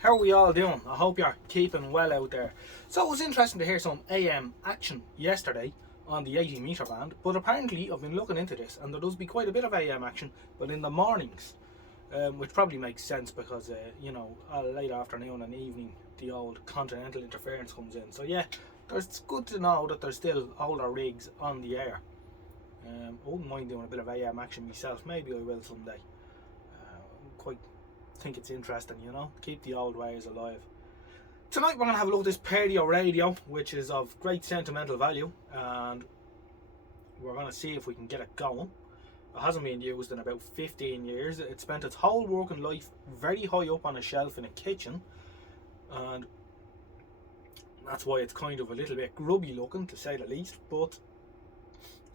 how are we all doing? I hope you're keeping well out there. So it was interesting to hear some AM action yesterday on the 80 metre band, but apparently I've been looking into this and there does be quite a bit of AM action, but in the mornings, which probably makes sense because, late afternoon and evening, the old continental interference comes in. So yeah, it's good to know that there's still older rigs on the air. I wouldn't mind doing a bit of AM action myself, maybe I will someday. Quite think it's interesting, keep the old ways alive. Tonight we're going to have a look at this Perdio radio, which is of great sentimental value, and we're going to see if we can get it going. It hasn't been used in about 15 years. It spent its whole working life very high up on a shelf in a kitchen, and that's why it's kind of a little bit grubby looking, to say the least, but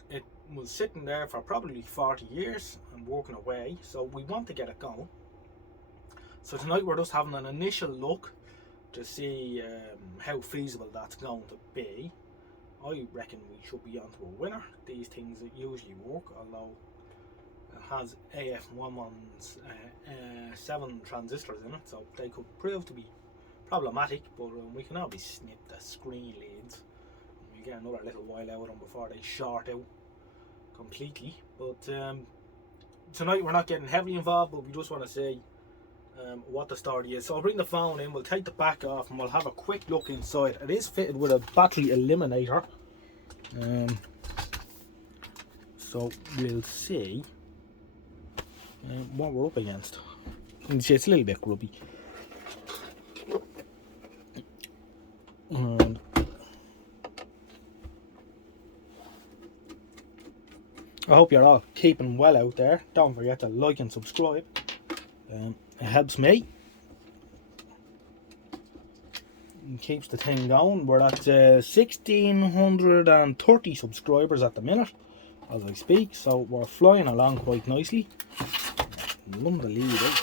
it was sitting there for probably 40 years and working away, so we want to get it going. So tonight we're just having an initial look to see how feasible that's going to be. I reckon we should be onto a winner. These things that usually work, although it has AF11's 7 transistors in it, so they could prove to be problematic, but we can always snip the screen leads. We get another little while out of them before they short out completely. But tonight we're not getting heavily involved, but we just want to see what the story is. So I'll bring the phone in, we'll take the back off and we'll have a quick look inside. It is fitted with a battery eliminator, so we'll see what we're up against. You see it's a little bit grubby, and I hope you're all keeping well out there. Don't forget to like and subscribe. It helps me and keeps the thing going. We're at 1,630 subscribers at the minute as I speak, so we're flying along quite nicely. Unbelievable.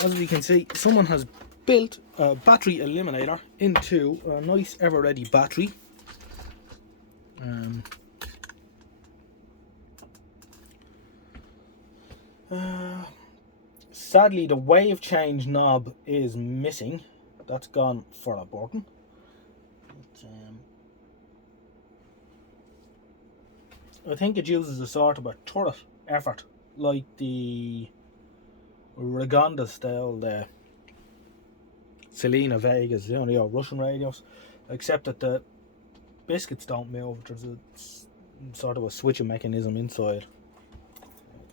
As we can see, someone has built a battery eliminator into a nice ever ready battery. Sadly, the wave change knob is missing. That's gone for a button. I think it uses a sort of a turret effort, like the Rigonda style, the Selena Vegas, the Russian radios, except that the biscuits don't move. There's a sort of a switching mechanism inside.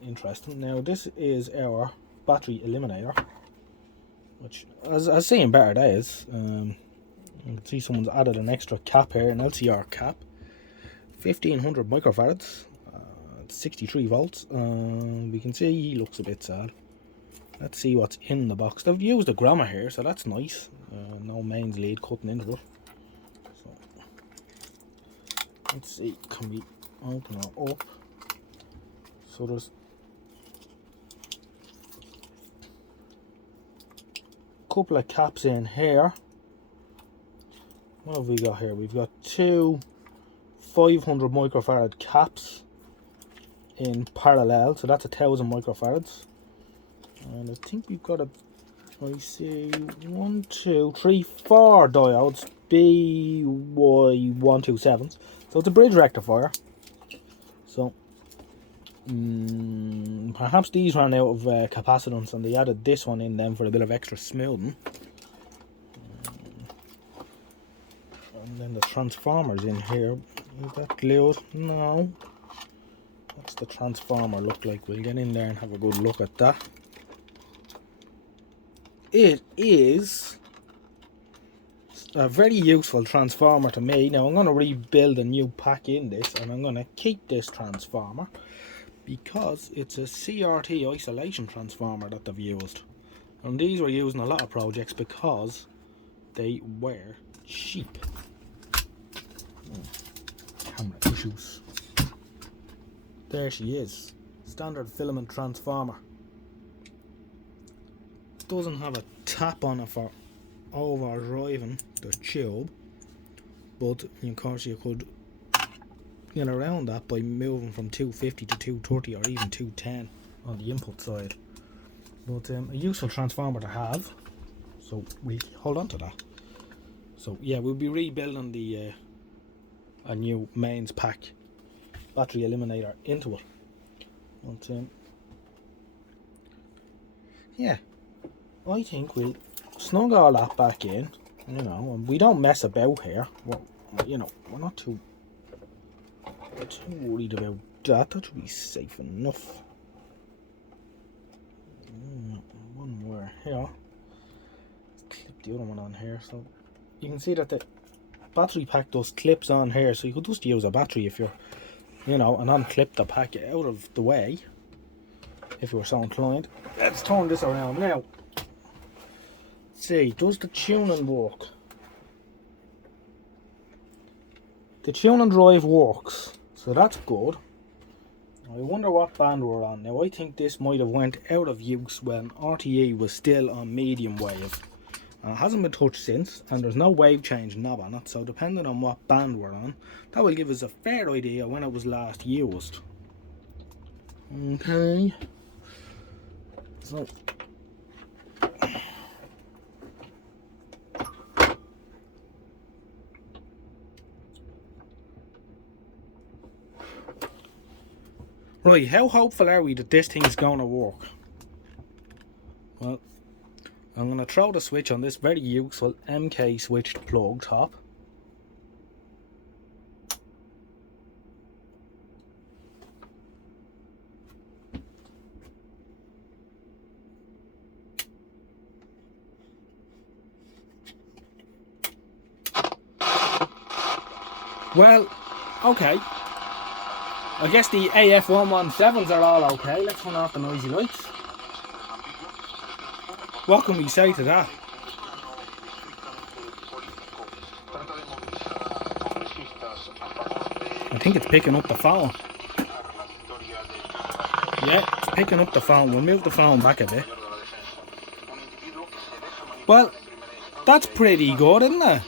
Interesting. Now this is our battery eliminator, which as seen better days. You can see someone's added an extra cap here, an LCR cap, 1500 microfarads, 63 volts. We can see he looks a bit sad. Let's see what's in the box. They've used a grommer here, so that's nice. No mains lead cutting into it. So let's see, can we open it up? So there's couple of caps in here. What have we got here? We've got two 500 microfarad caps in parallel, so that's 1000 microfarads. And I think we've got I see 1, 2, 3, 4 diodes, BY127s. So it's a bridge rectifier. So perhaps these ran out of capacitance and they added this one in then for a bit of extra smoothing. And then the transformers in here. Is that glued? No. What's the transformer look like? We'll get in there and have a good look at that. It is a very useful transformer to me. Now I'm going to rebuild a new pack in this, and I'm going to keep this transformer because it's a CRT isolation transformer that they've used, and these were used in a lot of projects because they were cheap. Camera issues. There she is, standard filament transformer. Doesn't have a tap on it for overdriving the tube, but of course you could get around that by moving from 250 to 230 or even 210 on the input side. But a useful transformer to have. so we hold on to that. So yeah, we'll be rebuilding the a new mains pack battery eliminator into it. But, yeah, I think we'll snug all that back in, you know, and we don't mess about here. Well, you know, we're not too worried about that. That should be safe enough. One more here. Let's clip the other one on here, so you can see that the battery pack does clips on here, so you could just use a battery if you're, you know, and unclip the pack out of the way if you were so inclined. Let's turn this around now. Let's see, does the tuning work? The tuning drive works, so that's good. I wonder what band we're on now. I think this might have went out of use when RTE was still on medium wave. It hasn't been touched since, and there's no wave change knob on it, so depending on what band we're on, that will give us a fair idea when it was last used. Okay. So right, how hopeful are we that this thing's going to work? Well, I'm going to throw the switch on this very useful MK switched plug top. Well, okay. I guess the AF117s are all okay. Let's turn off the noisy lights. What can we say to that? I think it's picking up the phone. Yeah, it's picking up the phone. We'll move the phone back a bit. Well, that's pretty good, isn't it?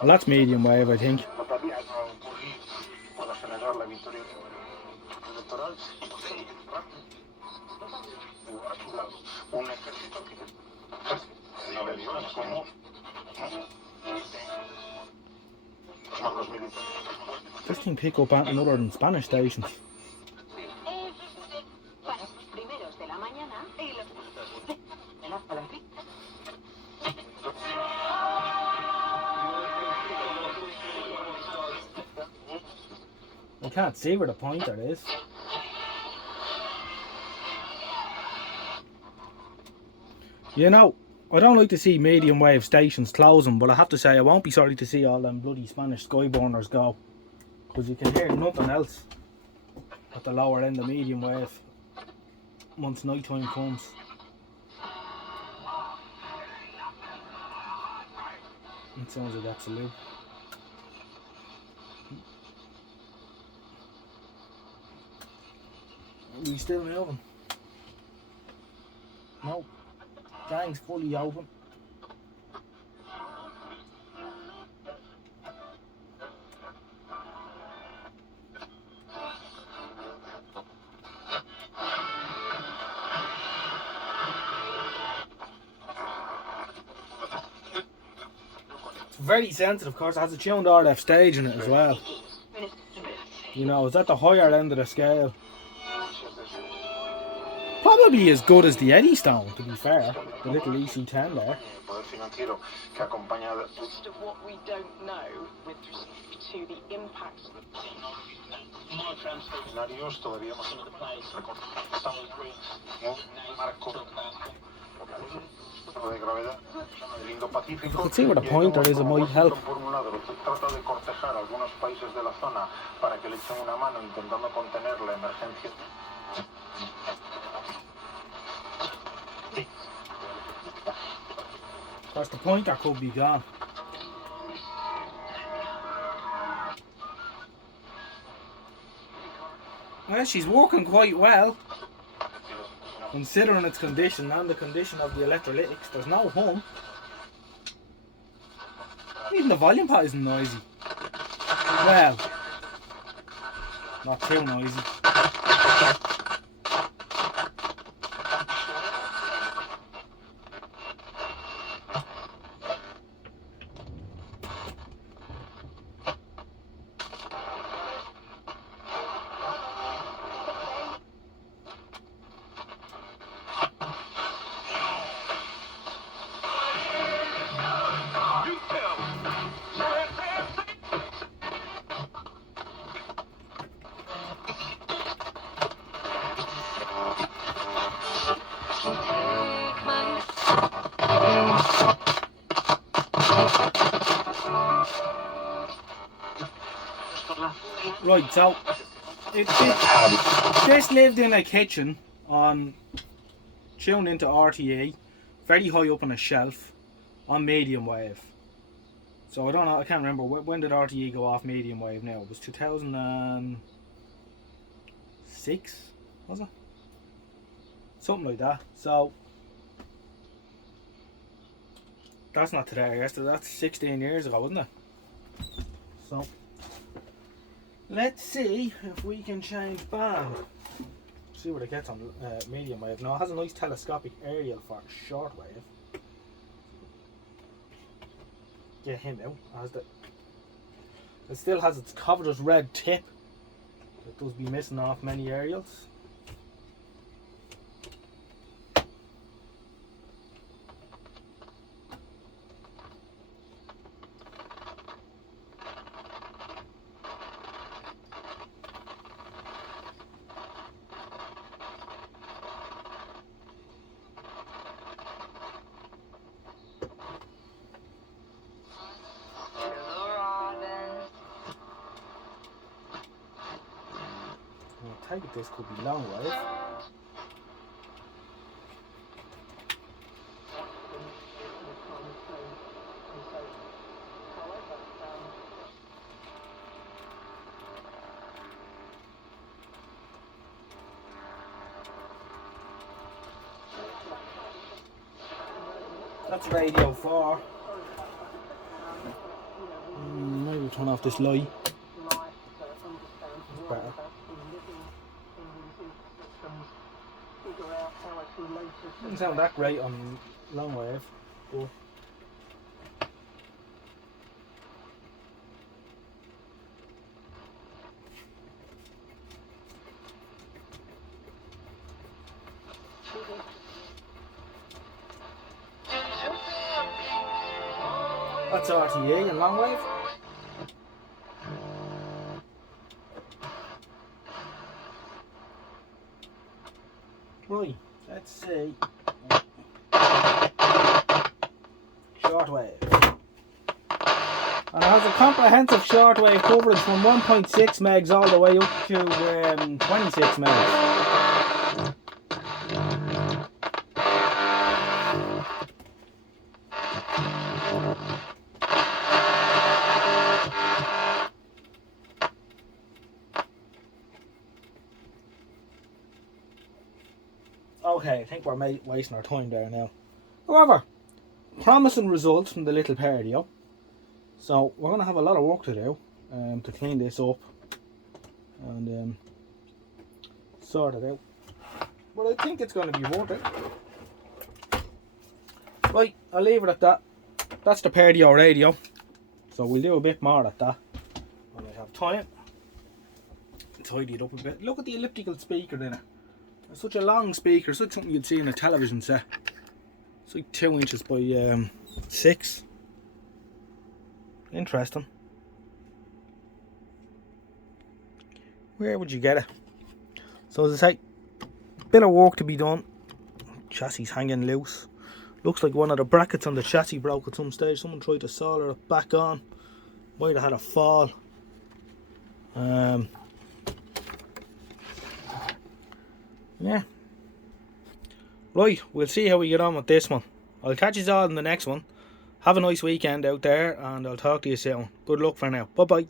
Well, that's medium wave, I think. This thing pick up anything other than Spanish stations. I can't see where the pointer is. You know, I don't like to see medium wave stations closing, but I have to say I won't be sorry to see all them bloody Spanish skyburners go, because you can hear nothing else at the lower end of medium wave once night time comes. It sounds like absolute. Are we still moving? No. Gang's fully open. It's very sensitive, of course. It has a tuned RF stage in it as well. You know, it's at the higher end of the scale. Probably as good as the Eddystone, to be fair. The little EC10 there. Most of what we don't know with respect to the impact of If you could see where the pointer is, it might help. Because the pointer could be gone. Well, she's working quite well, considering its condition and the condition of the electrolytics. There's no hum. Even the volume pot isn't noisy. Well, not too noisy. Right, so this lived in a kitchen on tuned into RTE, very high up on a shelf on medium wave. So I don't know, I can't remember when did RTE go off medium wave now. It was 2006, was it? Something like that. So that's not today, yesterday, that's 16 years ago, wasn't it? So let's see if we can change band. See what it gets on medium wave. Now it has a nice telescopic aerial for shortwave. Get him out. It still has its coveted red tip. It does be missing off many aerials. I take it this could be long wave. That's radio 4. Maybe turn off this light. That's better. Doesn't sound that great on long wave, but that's RTA and long wave. Right, let's see. Shortwave. And it has a comprehensive shortwave coverage from 1.6 megs all the way up to 26 megs. Okay, I think we're wasting our time there now. However, promising results from the little Perdio. So we're going to have a lot of work to do to clean this up and sort it out. But I think it's going to be worth it. Right, I'll leave it at that. That's the Perdio radio. So we'll do a bit more at that when I have time. Tidy it up a bit. Look at the elliptical speaker in it. It's such a long speaker. It's like something you'd see in a television set. It's like 2 inches by 6. Interesting. Where would you get it? So as I say, bit of work to be done. Chassis hanging loose. Looks like one of the brackets on the chassis broke at some stage. Someone tried to solder it back on. Might have had a fall. Yeah. Right, we'll see how we get on with this one. I'll catch you all in the next one. Have a nice weekend out there and I'll talk to you soon. Good luck for now. Bye bye.